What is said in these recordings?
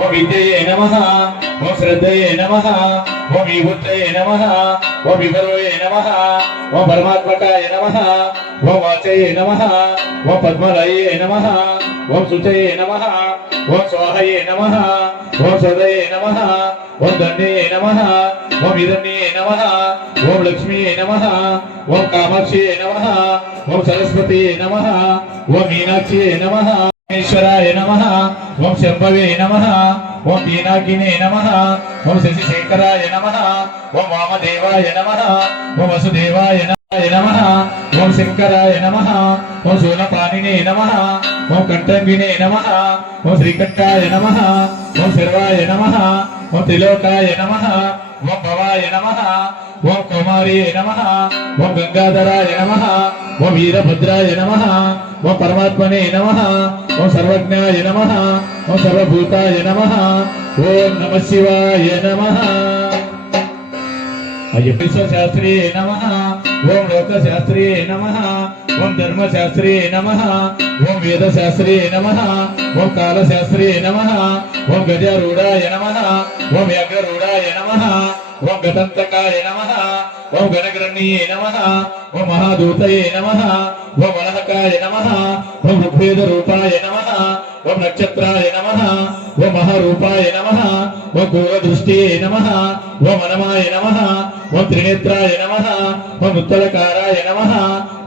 ఓం విద్యయే నమః ఓం శ్రద్ధయే నమః ఓం విభూతయే నమః ఓం విభవయే నమః ఓం పరమాత్మకాయ నమః ఓం వాచయే నమః ఓం పద్మలయే నమః ఓం శుచయే నమః ఓం స్వాహయే నమః ఓం సదయే నమః ఓం దండయే నమః ఓం హిరణ్యే నమః ఓం లక్ష్మీయే నమః ఓం కామాక్షియే నమః ఓం సరస్వతియే నమః ఓం మీనాక్షియే నమః ఈశ్వరాయ నమః ఓం శంభవే నమః ఓం పీనాకినే నమః ఓం శశిశేఖరాయ నమః ఓం వామదేవాయ నమః ఓం వసుదేవాయ నమః ఓం శంకరాయ నమః ఓం శూలపాణినే నమః ఓం కంఠంగినే నమః ఓం శ్రీకంఠాయ నమః ఓం శర్వాయ నమః ఓం త్రిలోకాయ నమః ఓం భవాయ నమః ఓం కుమార్యే నమః ఓం గంగాధరాయ నమః ఓం వీరభద్రాయ నమః ఓం పరమాత్మనే నమః ఓం సర్వజ్ఞాయ నమః ఓం సర్వభూతాయ నమః ఓం నమః శివాయ నమః అయ్యప్పశాస్త్రే నమః ఓం లోకశాస్త్రే నమః ఓం ధర్మశాస్త్రే నమః ఓం వేదశాస్త్రే నమః ఓం కాలశాస్త్రే నమః ఓం గజారూఢాయ నమః ఓం యజ్ఞరూఢాయ నమః ఓం గతంతకాయ నమః ఓం గణగ్రణ్యే నమః ఓం మహాదూతయే నమః ఓం వనహకాయ నమః ఓం ఋగ్వేద రూపాయ నమః ఓం నక్షత్రాయ నమః ఓం మహారూపాయ నమః ఓం దూరదృష్టియే నమః ఓం మనమాయ నమః ఓం త్రినేత్రాయ నమః ఓం ఉత్తరకారాయ నమః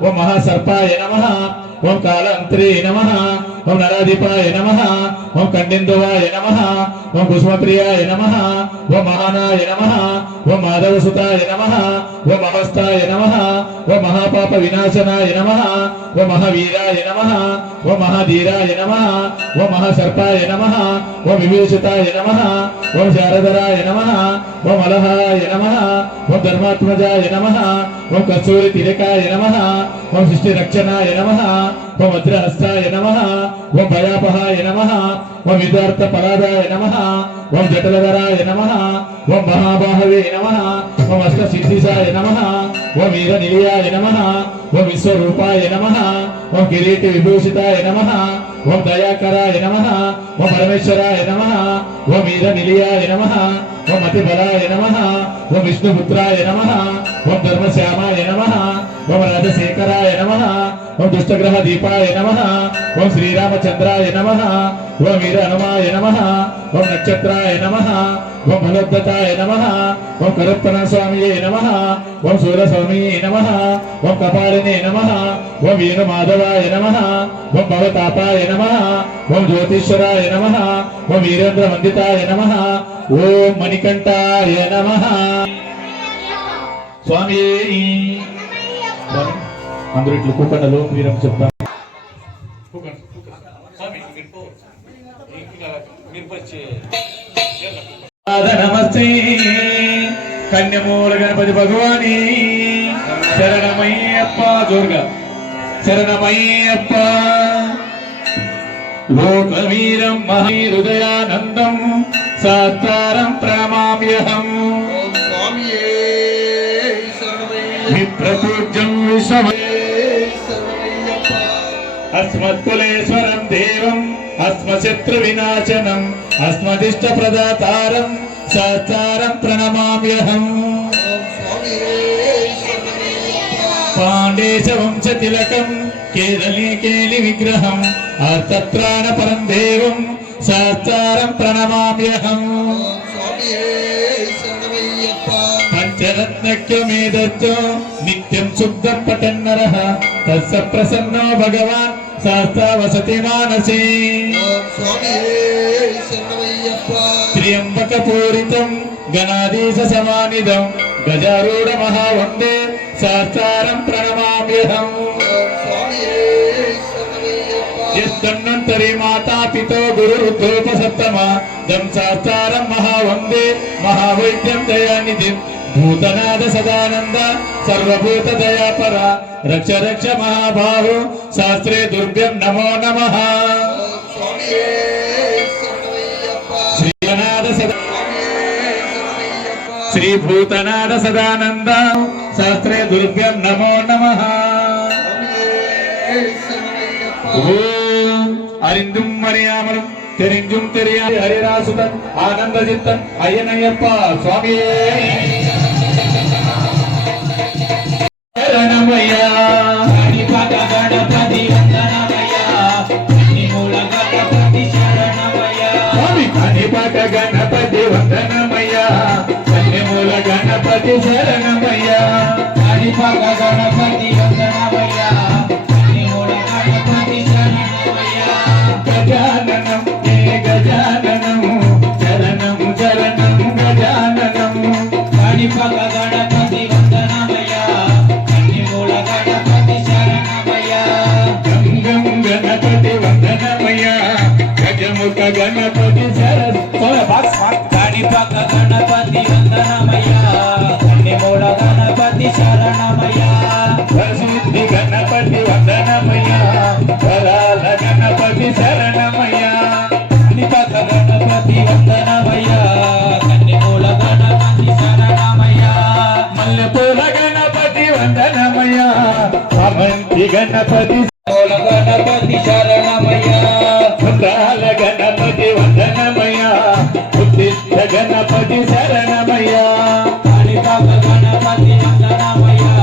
ఓం మహాసర్పాయ నమః ఓం కాలాంతరే నమః ఓం నరాధిపాయ నమః ఓం కండేందువాయ నమః ఓం కుసుమప్రియాయ నమః ఓం మహానాయ నమః ఓం మాధవసుతాయ నమః ఓం మహస్తాయ నమః ఓం మహాపాప వినాశనాయ నమః ఓం మహావీరాయ నమః ఓం మహాధీరాయ నమః ఓం మహాసర్పాయ నమః ఓం విభీషితాయ నమః ఓం శారదరాయ నమః ఓం అలహాయ నమః ఓం ధర్మాత్మజాయ నమః ఓం కస్తూరి తిలకాయ నమః ఓం సృష్టిరక్షణాయ నమః ఓం వజ్రహస్తాయ నమః ఓం భయాపహాయ నమః ఓం విదార్థ పరాదాయ నమః ఓం జటలధరాయ నమః ఓం మహాబాహవే నమః ఓం అష్టసిద్ధిసాయ నమః ఓం వీరనిలయాయ నమః ఓం విశ్వరూపాయ నమః ఓం కిరీటి విభూషితాయ నమః ఓం దయాకరాయ నమః ఓం పరమేశ్వరాయ నమః ఓం వీరనిలయాయ నమః ఓం అతిబలాయ నమః ఓం విష్ణుపుత్రాయ నమః ఓం ధర్మశ్యామాయ నమః ఓం రాజశేఖరాయ నమః ఓం దుష్టగ్రహ దీపాయ నమః ఓం శ్రీరామచంద్రాయ నమః ఓం వీర హనుమాయ నమః ఓం నక్షత్రాయ నమః ఓం బలోద్ధతాయ నమః ఓం కరుత్తన స్వామియే నమః ఓం శూలస్వామియే నమః ఓం కపాలినే నమః ఓం వేణు మాధవాయ నమః ఓం భవతాపాయ నమః ఓం జ్యోతిశ్వరాయ నమః ఓం వీరేంద్ర వందితాయ నమః ఓం మణికంఠాయ నమః స్వామి అందరూ ఇట్లు కూకండలో వీరం చెప్తాం నమస్తే కన్యమూల గణపతి భగవాని శరణమయ్యప్ప దుర్గ శరణమయ్యప్ప లోకవీరం మహీహృదయానందం సాతారం ప్రణమామ్యహం విప్రపూజ్యం విశ్వమే అస్మత్కులేశ్వరం దేవం అస్మశత్రు వినాశనం అస్మదిష్ట ప్రదాతారం సాతారం ప్రణమామ్యహం పాండేశ వంశ తిలకం కేరళీ కేలి విగ్రహం అర్థత్రాణ పరం దేవం సాతారం ప్రణమామ్యహం పంచరత్నక్యమేదచ్చో నిత్యం శుద్ధ పఠన్నరః తస్య ప్రసన్నో భగవాన్ శాస్త్ర వసతి మానసే త్ర్యంబక పూరితం గణాధీశ సమానిధం గజారూఢ మహావందే శాస్త్రం ప్రణమామ్యహం యస్తన్నంతరి మాతా పితో గురురుద్ధోపసత్తమ దం శాస్త్రం మహావందే మహావైద్యం దయానిధిం భూతనాథ సదానంద సర్వభూత దయాపర రక్ష రక్ష మహాబాహు శాస్త్రే దుర్భ్యం నమో నమః శ్రీనాథ సదా శ్రీ భూతనాథ సదానంద శాస్త్రే దుర్భ్యం నమో నమః ఓం అరిందుం మరియామలం தெரிஞ்சும் தெரியாது ஹரிராசுதன் ஆனந்த சித்தன் ஐயனையப்பா சுவாமியே சரணமையா గణపతి వందనమయ్యా నిమూల గణపతి శరణమయ్యా స్వామి కనిపాక గణపతి వందనమయ్యా కన్యమూల గణపతి శరణమయ్యా గణపక గణపతి వందనమయ్యా నిమూల గణపతి శరణమయ్యా గజాననం ఏ గజాననం శరణం శరణం గజాననం గణపక గణపతి వందనమయ్యా నిమూల గణపతి శరణమయ్యా గం గం గణపతి వందనమయ్యా గజముఖ గణపతి శరణ గణపక గణపతి వందనమయ్యా నిమూల గణపతి శరణమయ్యా ప్రసిద్ధి గణపతి వందనమయ్యా వరాల గణపతి శరణమయ్యా గణపక గణపతి వందనమయ్యా నిమూల గణపతి శరణమయ్యా మల్లెపూల గణపతి వందనమయ్యా అమంతి గణపతి మూల గణపతి శరణమయ్యా వరాల గణపతి వందనమయ్యా ఉత్తిష్ట గణపతి శరణమయ్యా గణపక గణపతి వందనమయ్యా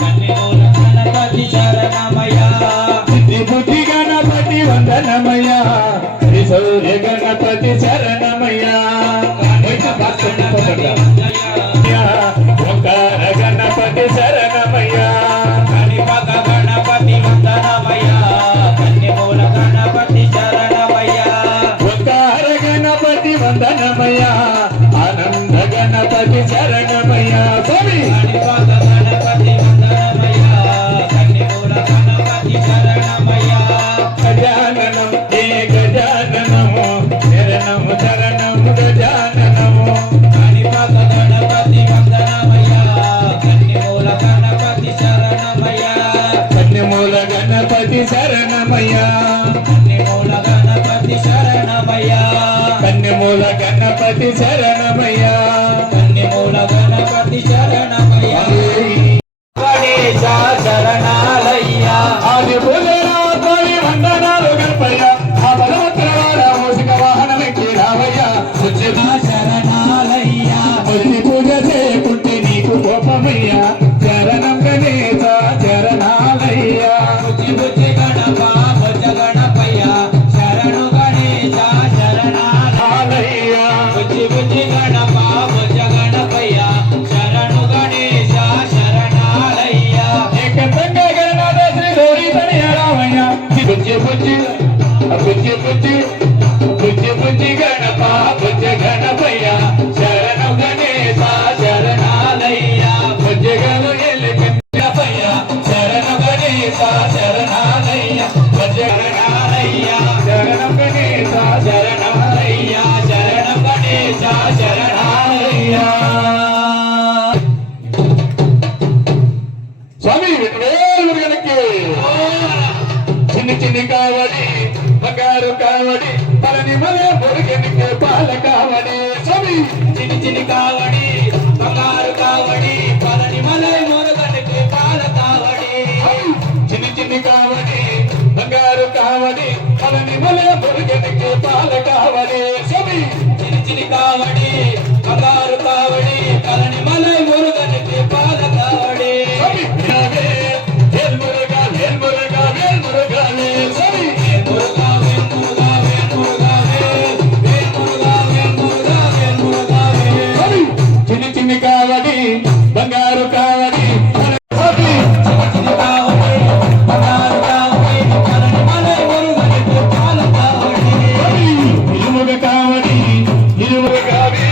కన్నిమూల గణపతి శరణమయ్యా సిద్ధి బుద్ధి గణపతి వందనమయ్యా త్రిశౌర్య గణపతి శరణమయ్యా ఓంకార గణపతి శరణమయ్యా గణపక గణపతి వందనమయ్యా కన్నిమూల గణపతి శరణమయ్యా ఓంకార గణపతి వందనమయ్యా ఆనంద గణపతి శరణమయ్యా స్వామి గణపక గణపతి వందనమయ్యా కన్నిమూల గణపతి శరణమయ్యా గజాననం ఏ గజాననము శరణము శరణము గజాననము గణపక గణపతి వందనమయ్యా కన్నిమూల గణపతి శరణమయ్యా కన్యమూల గణపతి శరణమయ్యా కన్నిమూల గణపతి శరణమయ్యా కన్యమూల గణపతి శరణమయ్యా కన్నిమూల గణపతి శరణమయ్యా గణేశ శరణాలయ్యా ఆది పూజరాత్రి వందనాలు గణపయ్య అవరాత్రవాడ మూసిక వాహనమెక్కి రావయ్యా శరణాలయ్యా వచ్చి పూజ చేయకుంటే నీకు కోపమయ్యా చరణం గణేశ చరణాలయ్యా బుజ్జి బుజ్జి గణప భుజ గణపయ్య శరణు గణేశ శరణాలయ్యా ఆలయ్యా బుజ్జి బుజ్జి గణప భుజ గణపయ్య శరణు గణేశ శరణాలయ్యా ఏకంతంగా గణనాథ శ్రీ గౌరీ తనయ రామయ్య బుజ్జి బుజ్జి బుజ్జి బుజ్జి బుజ్జి బుజ్జి గణప బుజ్జ గణపయ్య శరణం గణేశ శరణాలయ్య బుజ్జి గణపయ్య శరణం గణేశ శరణాలయ్య బుజ్జ గణాలయ్య శరణం గణేశ శరణాలయ్య శరణం గణేశ శరణాలయ్య స్వామి వేరుగనకి చిన్ని చిన్ని కావడి బంగారు కావడి పలని మల మురుగనికి పాల కావడి స్వామి చిన్ని చిన్ని కావడి బంగారు కావడి పలని మలై మురుగనికి పాల కావడి చిన్ని చిన్ని కావడి బంగారు కావడి పలని మల మురుగనికి పాల కావడి స్వామి చిన్ని చిన్ని కావడి బంగారు కావడి పలని మలై మురుగనికి పాల కావడి స్వామి వేల్ మురుగా వేల్ మురుగా వేల్ మురుగా వేల్ స్వామి మురుగా వేల్ మురుగా వేల్ మురుగా వేల్ వేల్ మురుగా వేల్ మురుగా వేల్ మురుగా వేల్ స్వామి చిన్ని చిన్ని కావడి బంగారు కావడి స్వామి చిన్ని కావడి బంగారు కావడి పలని మలై మురుగనికి పాల కావడి ఇరుముగ కావడి ఇరుముగ కావడి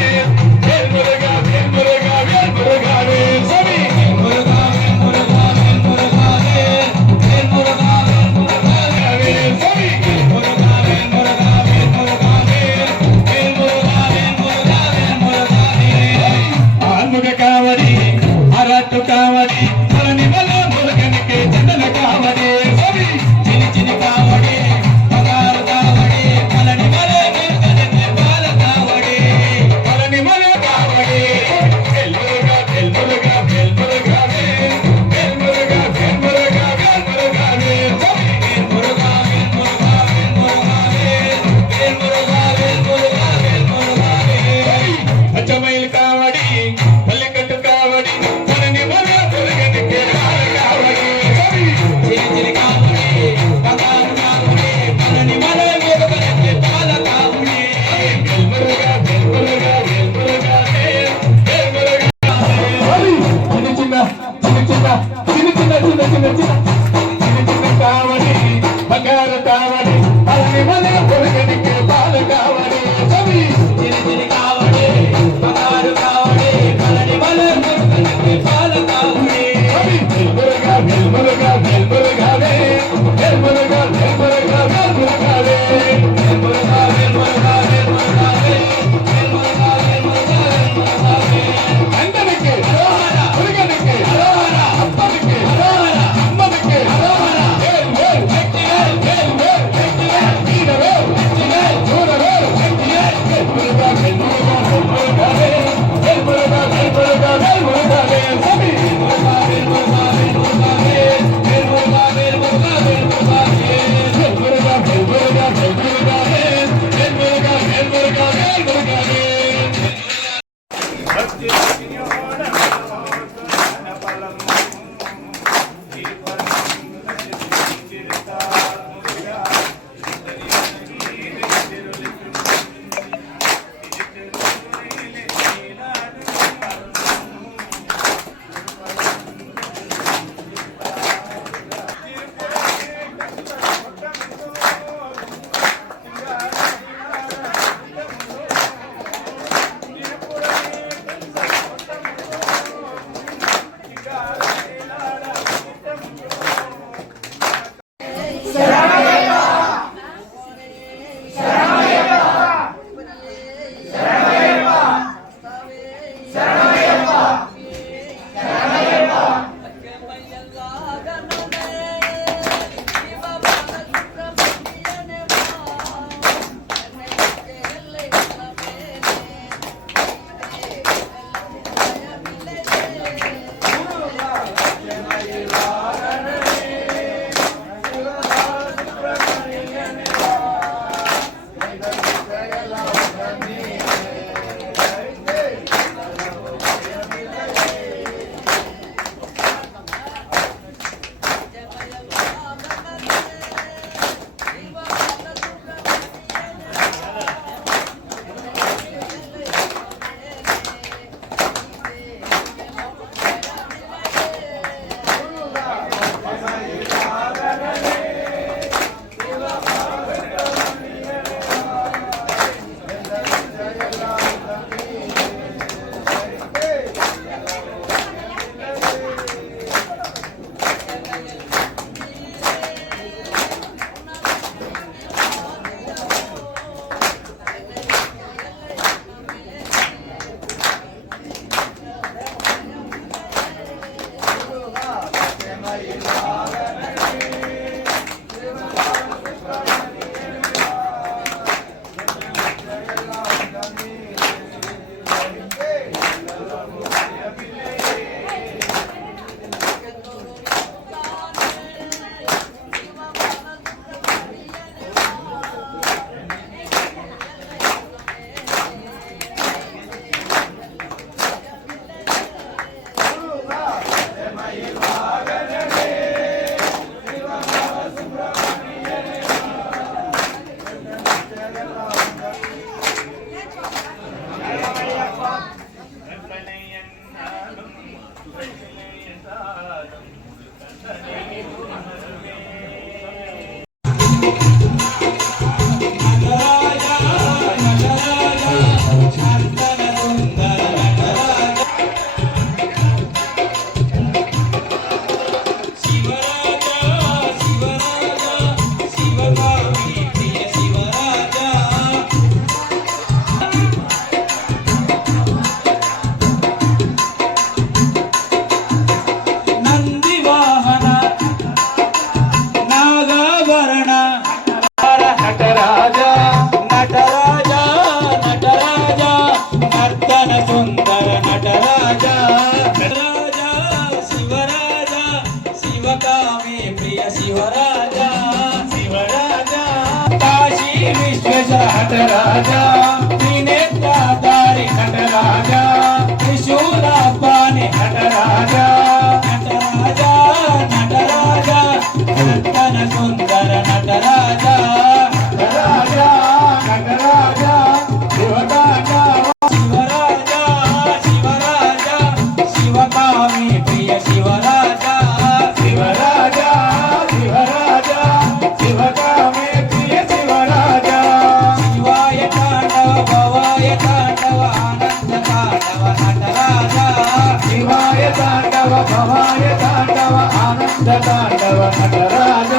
తాండవ భవాయ తాండవ ఆనంద తాండవ నటరాజ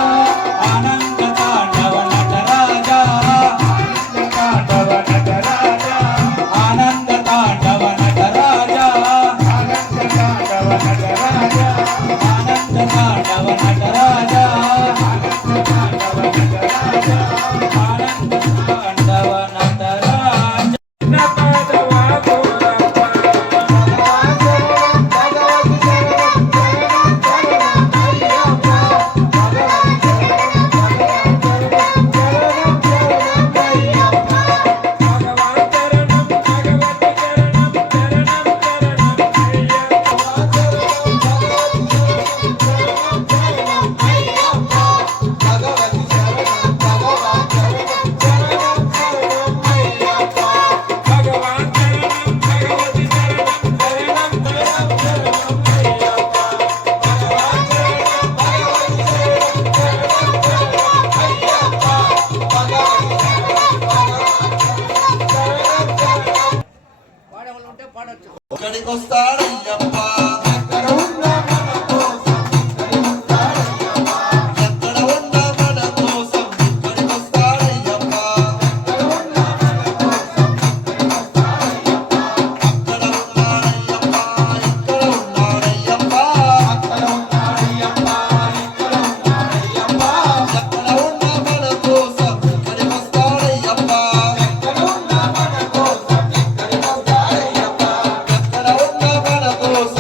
ఆనంద తాండవ నటరాజ తాండవ నటరాజ ఆనంద తాండవ నటరాజ ఆనంద తాండవ నటరాజ ఆనంద తాండవ నటరాజ ఆనంద తాండవ నటరాజ ఆనంద తాండవ నటరాజ ఇక్కడికి వస్తాడయ్యప్ప ఎక్కడ ఉన్న మన కోసం ఎక్కడ ఉన్న మన కోసం ఇక్కడికి వస్తాడయ్యప్ప అక్కడ ఉన్నాడయ్యప్ప ఇక్కడ ఉన్నాడయ్యప్ప ఎక్కడ ఉన్న మన కోసం ఇక్కడికి వస్తాడయ్యప్ప ఎక్కడ ఉన్న మన కోసం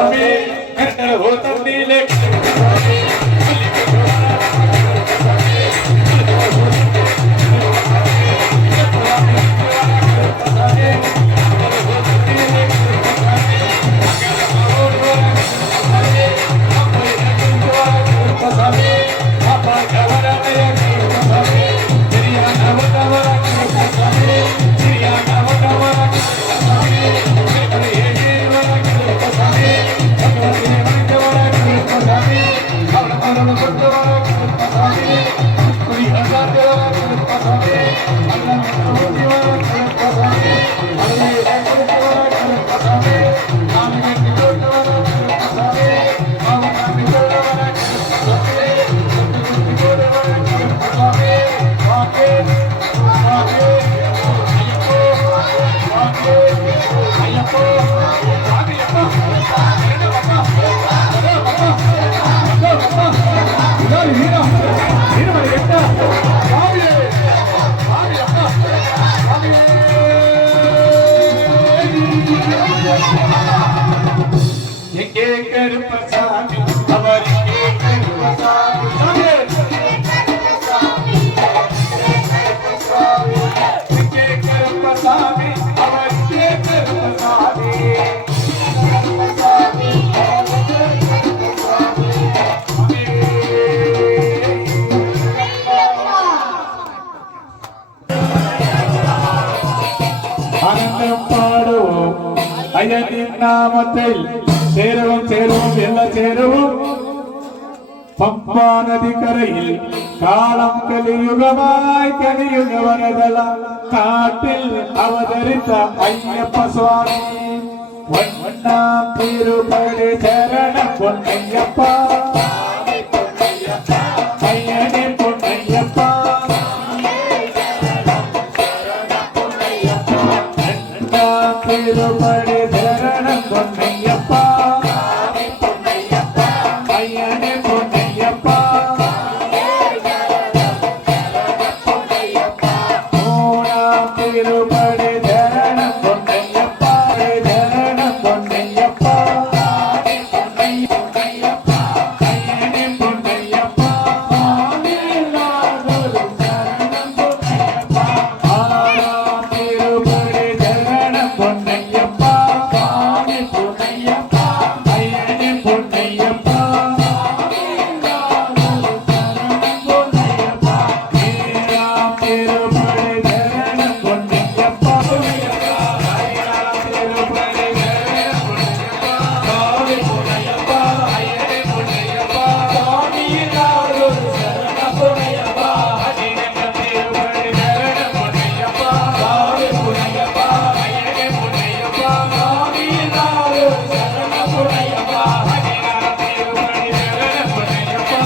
స్వామి కన్నడ పోతుంది ஆனந்தம் பாடுவோம் ஐயனின் நாமத்தில் சேருவோம் சேருவோம் எல்லாம் சேருவோம் பம்பா நதி கரையில் காலம் கலியுகமாய் கலியுக வரதலாம் காட்டில் அவதரித்த ஐயப்ப சுவாமி ஒன்னாம் திருப்படி சரணம் பொன்னையப்பா ஐயனே பொன்னையப்பா திருப்படி சரணம் பொன்னையப்பா ஐயனே பொன்னையப்பா மூணாம் திருப்படி சரணம் பொன்னையப்பா சரணம் பொன்னையப்பா ஐயனே பொன்னையப்பா ஆறாம் திருப்படி சரணம் பொன்னையப்பா ஐயனே பொன்னையப்பா ஏழாம் திருப்படி சரணம் பொன்னையப்பா ஐயாம் திருப்படி சரணம் பொன்னையப்பா ஐயனே பொன்னையப்பா சாமியினாரொரு சரணம் பொன்னையப்பா பதினெட்டாம் திருப்படி சரணம் பொன்னையப்பா பொன்னையப்பா ஐயனே பொன்னையப்பா சாமியினாரொரு சரணம் பொன்னையப்பா பதினாறாம் திருப்படி சரணம் பொன்னையப்பா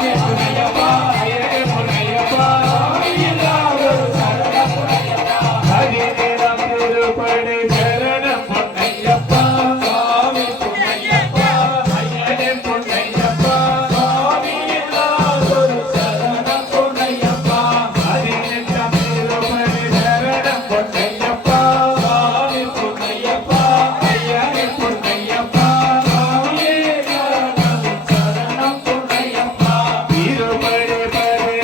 பொன்னையப்பா ஐயனே பொன்னையப்பா சாமியினாரொரு சரணம் பொன்னையப்பா பதினேழாம் திருப்படி சரணம் பொன்னையப்பா சாமி பொன்னையப்பா ஐயனே பொன்னையப்பா சாமியினாரொரு சரணம் பொன்னையப்பா பதினெட்டாம் திருப்படி சரணம் பொன்னையப்பா சாமி பொன்னையப்பா ஐயனே பொன்னையப்பா சாமியினாரொரு சரணம் பொன்னையப்பா திருப்படி பதினெட்டு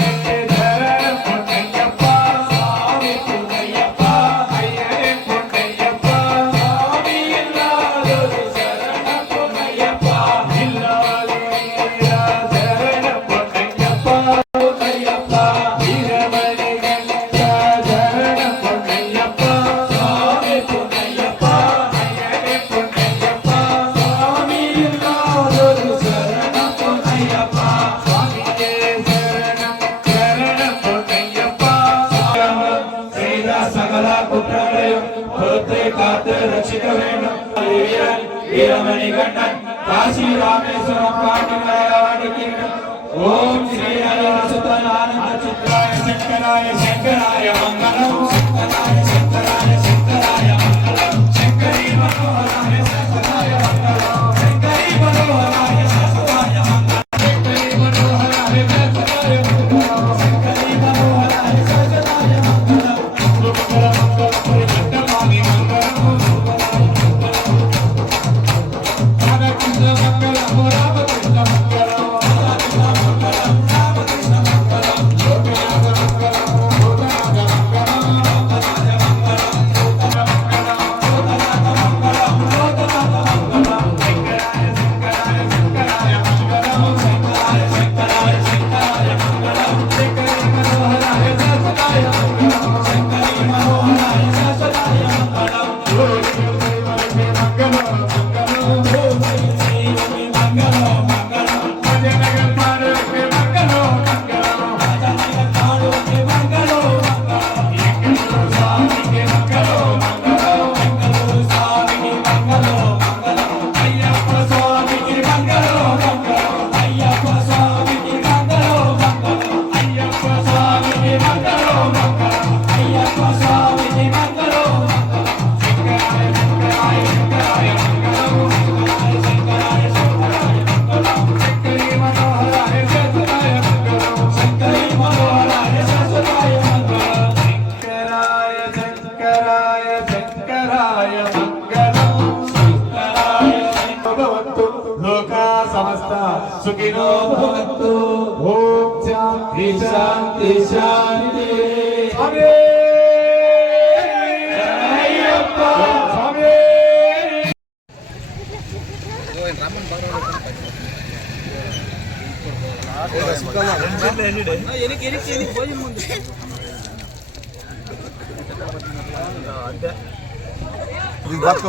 சரணம் பொன்னையப்பா சாமி பொன்னையப்பா ஐயனே பொன்னையப்பா சாமியினாரொரு சரணம் பொன்னையப்பா இல்லாதேயா சரணம் பொன்னையப்பா பொன்னையப்பா இரமணி கண்டா சரணம் பொன்னையப்பா சாமி பொன்னையப்பா ஐயனே பொன்னையப்பா சாமியினாரொரு சரணம் பொன்னையப்பா சுவாமியே சரணம் சரணம் பொன்னையப்பா செய்த சகல குற்றங்களையும் பொறுத்து காத்து ரட்சிக்க வேண்டும் வீரமணி கண்ணன் காசி ராமேஸ்வரம் பாண்டிமலையாடிக்கிறோம் ஓம் ஸ்ரீ ஹரிசுதன் ஆனந்த சித்ராய சங்கராய சங்கராய மங்களம் சங்கராய சங்கராய சங்கராய மங்களம் சங்கரி மனோஹராய சங்கராய மங்களம் சங்கரி மனோஹராய சங்கராய மங்களம் சங்கரி மனோஹராய சங்கராய மங்களம் சங்கரி மனோஹராய சங்கராய மங்களம் சுபகர மங்களம் பரிமண்டமாமி மங்களம் సుఖినో భవంతు. ఓం శాంతి శాంతి శాంతి. స్వామి అయ్యప్ప. స్వామి ఇది బాగా